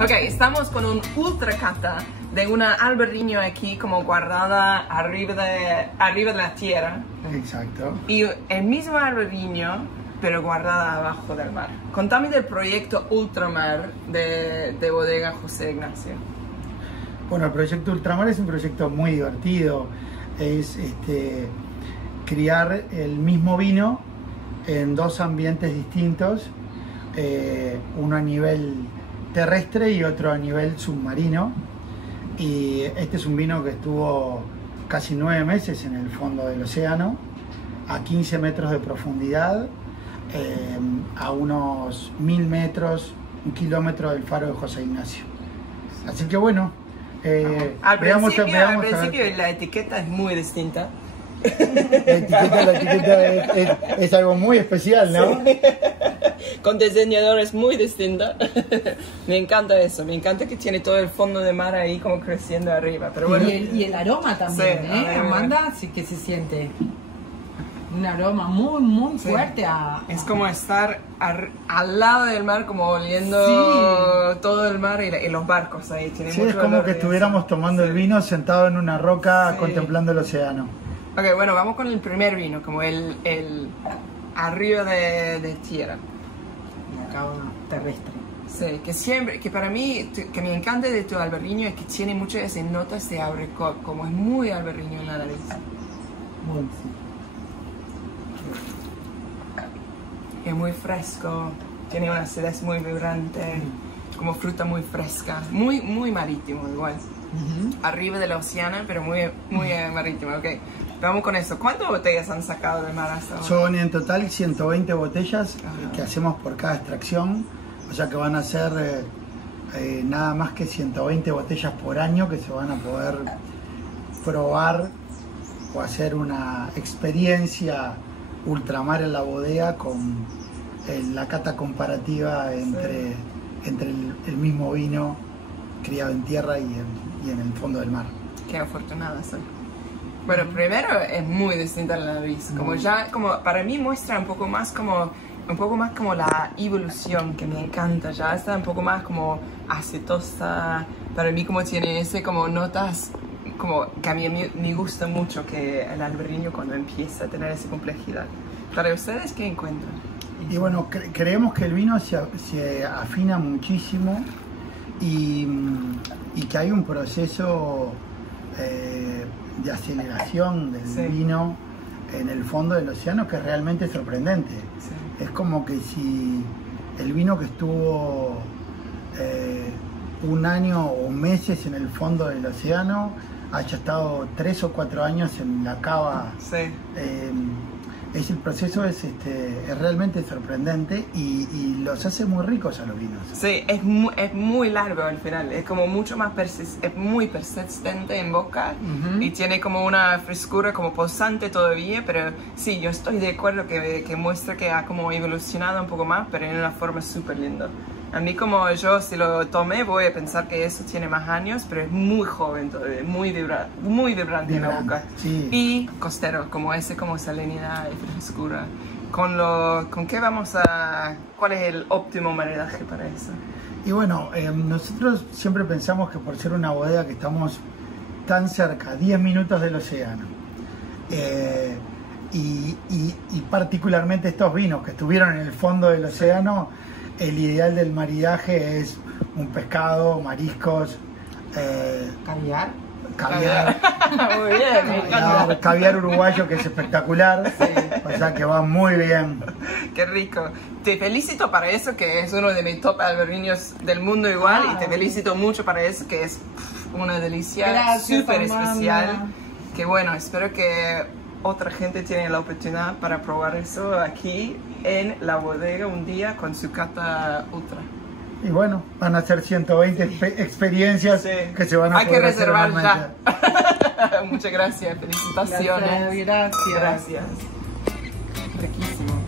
Ok, estamos con un ultra cata de una alberriño aquí como guardada arriba de la tierra. Exacto. Y el mismo alberriño, pero guardada abajo del mar. Contame del proyecto Ultramar de Bodega José Ignacio. Bueno, el proyecto Ultramar es un proyecto muy divertido. Es criar el mismo vino en dos ambientes distintos, uno a nivel terrestre y otro a nivel submarino. Y este es un vino que estuvo casi 9 meses en el fondo del océano, a 15 metros de profundidad, a unos 1000 metros, 1 kilómetro del faro de José Ignacio. Así que bueno, al principio la etiqueta es muy distinta. La etiqueta es algo muy especial, ¿no? Sí. Con diseñadores muy distintos. Me encanta eso, me encanta que tiene todo el fondo de mar ahí como creciendo arriba. Pero bueno. Y el aroma también, sí, Amanda, sí que se siente un aroma muy fuerte. Es como estar al lado del mar, como oliendo todo el mar y los barcos ahí. Tiene sí, mucho es como que estuviéramos tomando el vino sentado en una roca contemplando el océano. Ok, bueno, vamos con el primer vino, como el arriba de tierra. Acá terrestre. Sí, que para mí, que me encanta de tu alberriño es que tiene muchas esas notas de abricot, como es muy alberriño en la nariz. Bueno, sí. Es muy fresco, tiene una acidez muy vibrante, como fruta muy fresca, muy marítimo igual. Arriba del océano, pero muy marítimo, ok. Vamos con eso. ¿Cuántas botellas han sacado de mar hasta ahora? Son en total 120 botellas que hacemos por cada extracción, o sea que van a ser nada más que 120 botellas por año que se van a poder probar o hacer una experiencia ultramar en la bodega con la cata comparativa entre el mismo vino criado en tierra y en el fondo del mar. Qué afortunada soy. Bueno, primero es muy distinta la nariz, como para mí muestra un poco más como la evolución, que me encanta. Ya está un poco más como acetosa, para mí como tiene ese como notas como que a mí me gusta mucho, que el alberriño cuando empieza a tener esa complejidad. Para ustedes, ¿qué encuentran? Y bueno, creemos que el vino se afina muchísimo y que hay un proceso de aceleración del vino en el fondo del océano que es realmente sorprendente. Sí. Es como que si el vino que estuvo 1 año o meses en el fondo del océano haya estado 3 o 4 años en la cava. Sí. El proceso es realmente sorprendente y los hace muy ricos a los vinos. Sí, es muy largo al final, es como mucho más es muy persistente en boca y tiene como una frescura como posante todavía, pero sí, yo estoy de acuerdo que muestra que ha como evolucionado un poco más, pero en una forma súper linda. A mí como yo si lo tomé voy a pensar que eso tiene más años, pero es muy joven todavía, muy vibrante en la boca. Sí. Y costero, como como salinidad y frescura. ¿Con qué vamos a...? ¿Cuál es el óptimo maridaje para eso? Y bueno, nosotros siempre pensamos que por ser una bodega que estamos tan cerca, 10 minutos del océano, y particularmente estos vinos que estuvieron en el fondo del océano, el ideal del maridaje es un pescado, mariscos, caviar. Muy bien, me encanta. Caviar uruguayo, que es espectacular, o sea que va muy bien. Qué rico. Te felicito para eso, que es uno de mis top alberriños del mundo igual, y te felicito mucho para eso, que es una delicia súper especial. Que bueno, espero que otra gente tiene la oportunidad para probar eso aquí en la bodega un día con su cata ultra. Y bueno, van a ser 120 experiencias que se van a poder hacer. Hay que reservar ya. Muchas gracias, felicitaciones. Gracias. Gracias. Riquísimo.